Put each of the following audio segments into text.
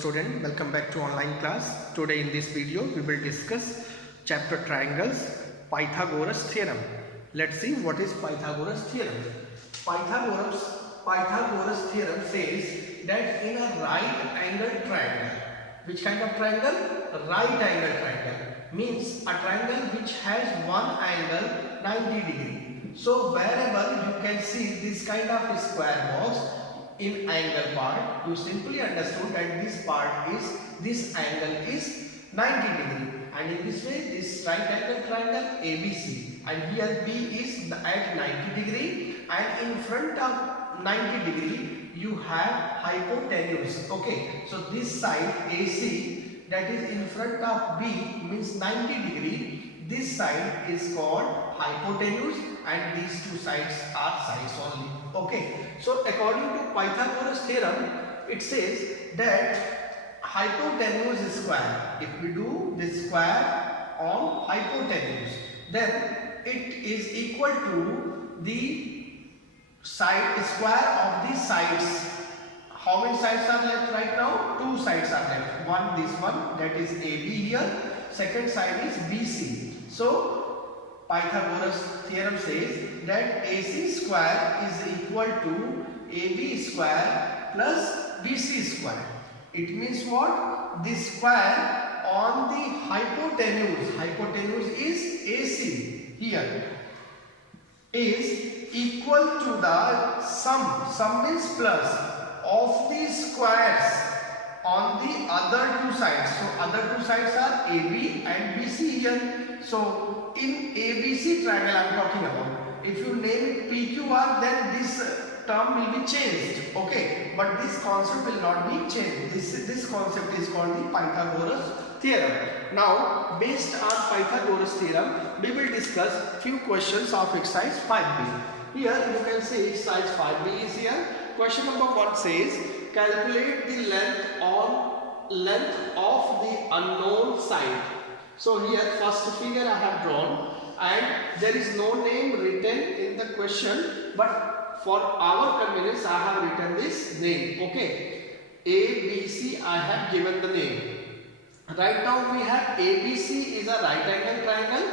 student, welcome back to online class. Today in this video we will discuss chapter triangles, Pythagoras theorem. Let's see what is Pythagoras theorem. Pythagoras theorem says that in a right angled triangle, which kind of triangle? Right angled triangle means a triangle which has one angle 90 degree. So wherever you can see this kind of square box in angle part, you simply understood that this angle is 90 degree, and in this way this right angle triangle ABC, and here B is at 90 degree, and in front of 90 degree you have hypotenuse. Okay, so this side AC that is in front of B means 90 degree. This side is called hypotenuse and these two sides are sides only. Okay, so according to Pythagoras theorem, it says that hypotenuse square, if we do this square on hypotenuse, then it is equal to the side square of the sides. How many sides are left right now? Two sides are left. One, this one, that is AB here. Second side is BC. So Pythagoras theorem says that AC square is equal to AB square plus BC square. It means what? This square on the hypotenuse is AC here, is equal to the sum means plus of the squares on the other two sides. So other two sides are AB and BC here. So in ABC triangle I am talking about, if you name it PQR, then this term will be changed. Okay, but this concept will not be changed. This concept is called the Pythagoras theorem. Now based on Pythagoras theorem, we will discuss few questions of exercise 5b. Here you can see exercise 5b is here. Question number 1 says, calculate the length of the unknown side. So here first figure I have drawn, and there is no name written in the question, but for our convenience I have written this name. Okay, ABC I have given the name. Right now we have ABC is a right angle triangle,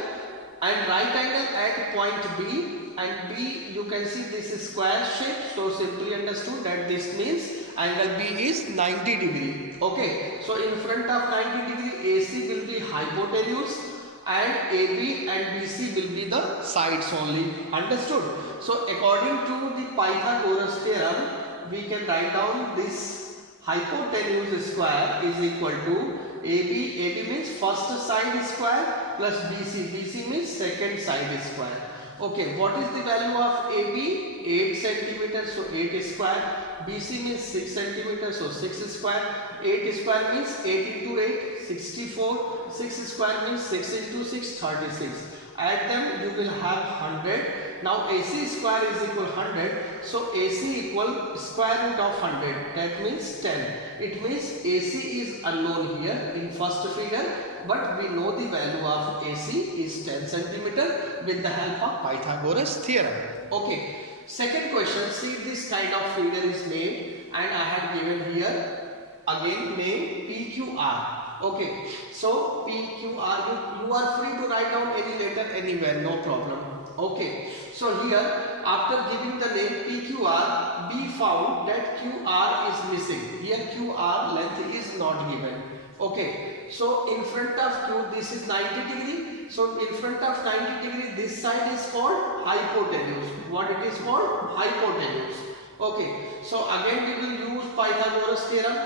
and right angle at point B, and B you can see this is square shape, so simply understood that this means angle B is 90 degree. Okay, so in front of 90 degree AC will be hypotenuse and AB and BC will be the sides only. Understood? So according to the Pythagoras theorem, we can write down this hypotenuse square is equal to AB means first side square plus BC means second side square. Okay, what is the value of AB? 8 centimeters, so 8 square. BC means 6 centimeters, so 6 square. 8 square means 8 into 8, 64. 6 square means 6 into 6, 36. Add them, you will have 100. Now AC square is equal 100, so AC equal square root of 100, that means 10. It means AC is unknown here in first figure, but we know the value of AC is 10 centimeter with the help of Pythagoras theorem. Okay, second question, see this kind of figure is made, and I have given here again name PQR. Okay, so PQR, you are free to write down any letter anywhere, no problem. Okay, so here after giving the name PQR, we found that QR is missing. Here QR length is not given. Okay, so in front of Q this is 90 degree. So in front of 90 degree this side is called hypotenuse. What it is called? Hypotenuse. Okay, so again we will use Pythagoras theorem.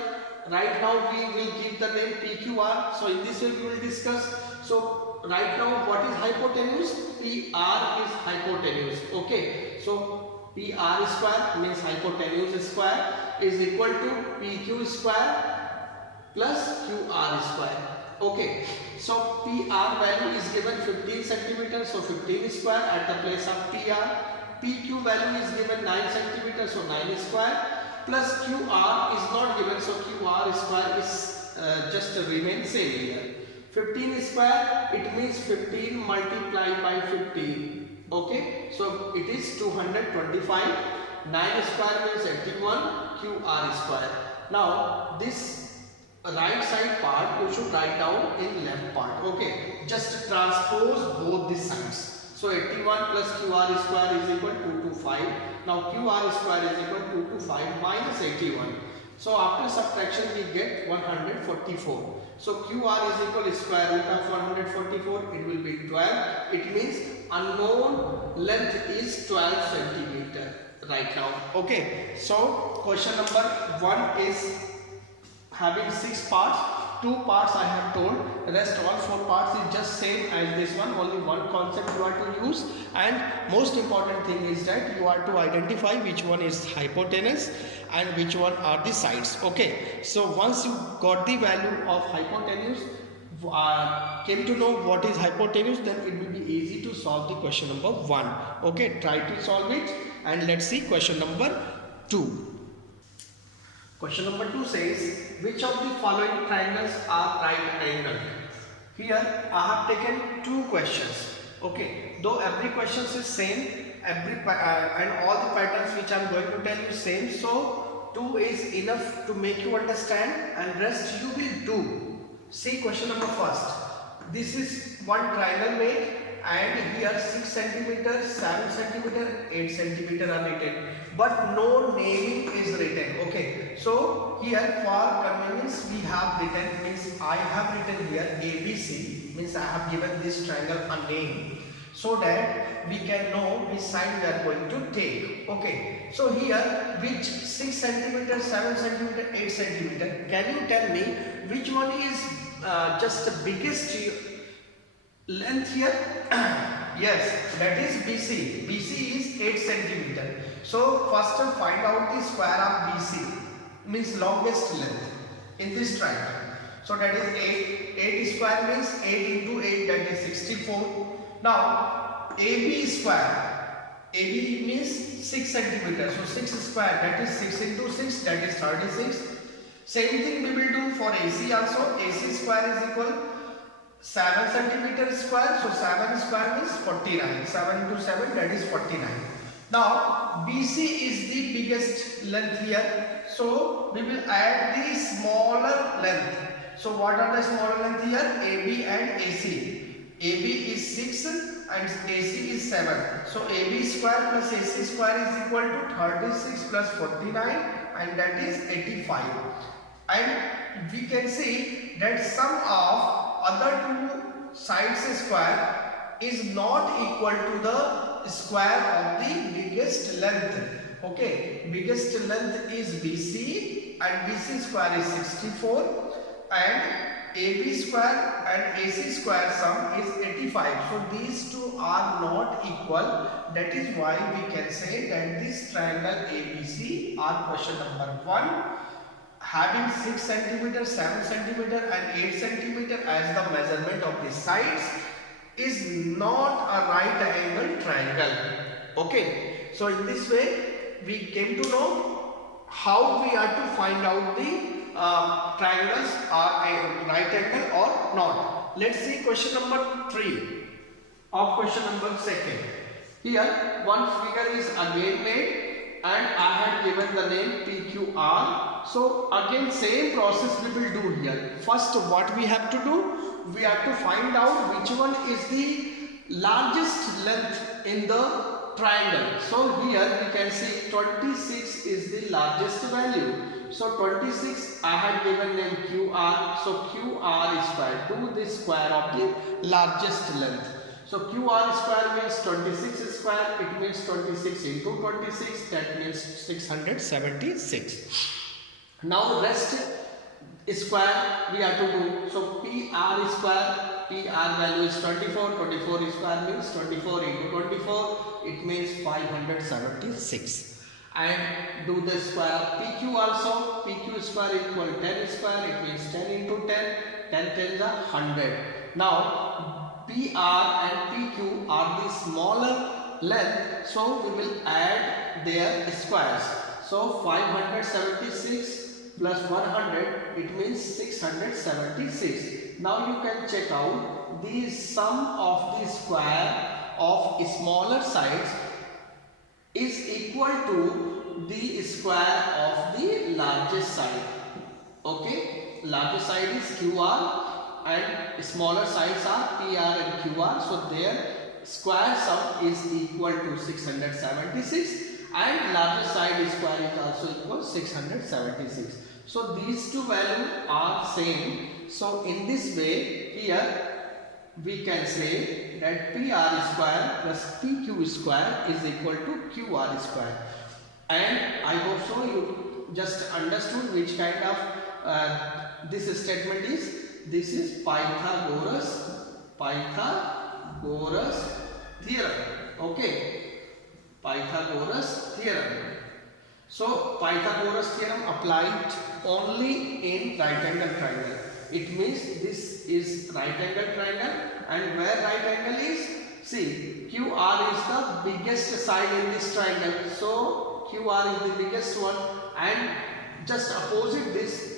Right now we will give the name PQR. So in this way we will discuss. So right now what is hypotenuse? PR is hypotenuse. Okay, so PR square means hypotenuse square is equal to PQ square plus QR square. Okay, so PR value is given 15 centimeters, so 15 square at the place of PR. PQ value is given 9 centimeters, so 9 square. Plus QR is not given, so QR square is just remain same here. 15 square, it means 15 multiplied by 15. Okay, so it is 225. 9 square means 81. QR square. Now this right side part you should write down in left part. Okay, just transpose both the sides. So 81 plus QR square is equal to 225. Now QR square is equal to 225 minus 81. So after subtraction we get 144. So QR is equal to square root of 144. It will be 12. It means unknown length is 12 centimeter right now. Okay. So question number 1 is having 6 parts. 2 parts I have told, rest all 4 parts is just same as this one, only one concept you are to use, and most important thing is that you are to identify which one is hypotenuse and which one are the sides. Okay, so once you got the value of hypotenuse, came to know what is hypotenuse, then it will be easy to solve the question number 1. Okay, try to solve it and let's see question number 2. Question number 2 says, which of the following triangles are right angled? Here I have taken 2 questions. Okay, though every question is same, and all the patterns which I am going to tell you same, so 2 is enough to make you understand, and rest you will do. See question number 1. This is one triangle made, and here 6 centimeter, 7 centimeter, 8 centimeter are written, but no naming is written. Okay, so here for convenience we have written, means I have written here ABC, means I have given this triangle a name so that we can know which side we are going to take. Okay, so here which 6 centimeter, 7 centimeter, 8 centimeter, can you tell me which one is just the biggest length here? Yes, that is BC. BC is 8 centimeter. So first find out the square of BC, means longest length in this triangle. So that is 8. 8 square means 8 into 8, that is 64. Now AB square. AB means 6 centimeter. So 6 square, that is 6 into 6, that is 36. Same thing we will do for AC also. AC square is equal 7 centimeter square, so 7 square means 49. 7 into 7, that is 49. Now BC is the biggest length here, so we will add the smaller length. So what are the smaller length here? AB and AC. AB is 6 and AC is 7. So AB square plus AC square is equal to 36 plus 49, and that is 85. And we can see that sum of other 2 sides square is not equal to the square of the biggest length. Okay, biggest length is BC and BC square is 64, and AB square and AC square sum is 85. So these 2 are not equal. That is why we can say that this triangle ABC are question number 1, having 6 centimeter, 7 centimeter and 8 centimeter as the measurement of the sides, is not a right angle triangle. Okay, so in this way we came to know how we are to find out the triangles are a right angle or not. Let's see question number 3 of question number 2. Here one figure is again made and I had given the name PQR. So again same process we will do here. First what we have to do, we have to find out which one is the largest length in the triangle. So here we can see 26 is the largest value. So 26 I had given name QR. So QR is square, do the square of the largest length. So QR square means 26 square, it means 26 into 26, that means 676. Now rest square we have to do. So PR square, PR value is 24, 24 square means 24 into 24, it means 576. And do the square of PQ also. PQ square equal 10 square, it means 10 into 10, 10 10s are 100. Now PR and PQ are the smaller length, so we will add their squares. So 576 plus 100, it means 676. Now you can check out the sum of the square of smaller sides is equal to the square of the largest side. Okay, larger side is QR and smaller sides are PR and QR. So their square sum is equal to 676 and larger side square is also equal to 676. So these two values are same. So in this way here we can say that PR square plus PQ square is equal to QR square. And I hope so you just understood which kind of this statement is. This is Pythagoras theorem. Okay, Pythagoras theorem. So Pythagoras theorem applied only in right angle triangle. It means this is right angle triangle, and where right angle is, see, QR is the biggest side in this triangle. So QR is the biggest one, and just opposite this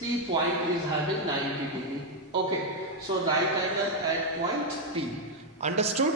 P point is having 90 degree. Okay, so right angle at point P. Understood?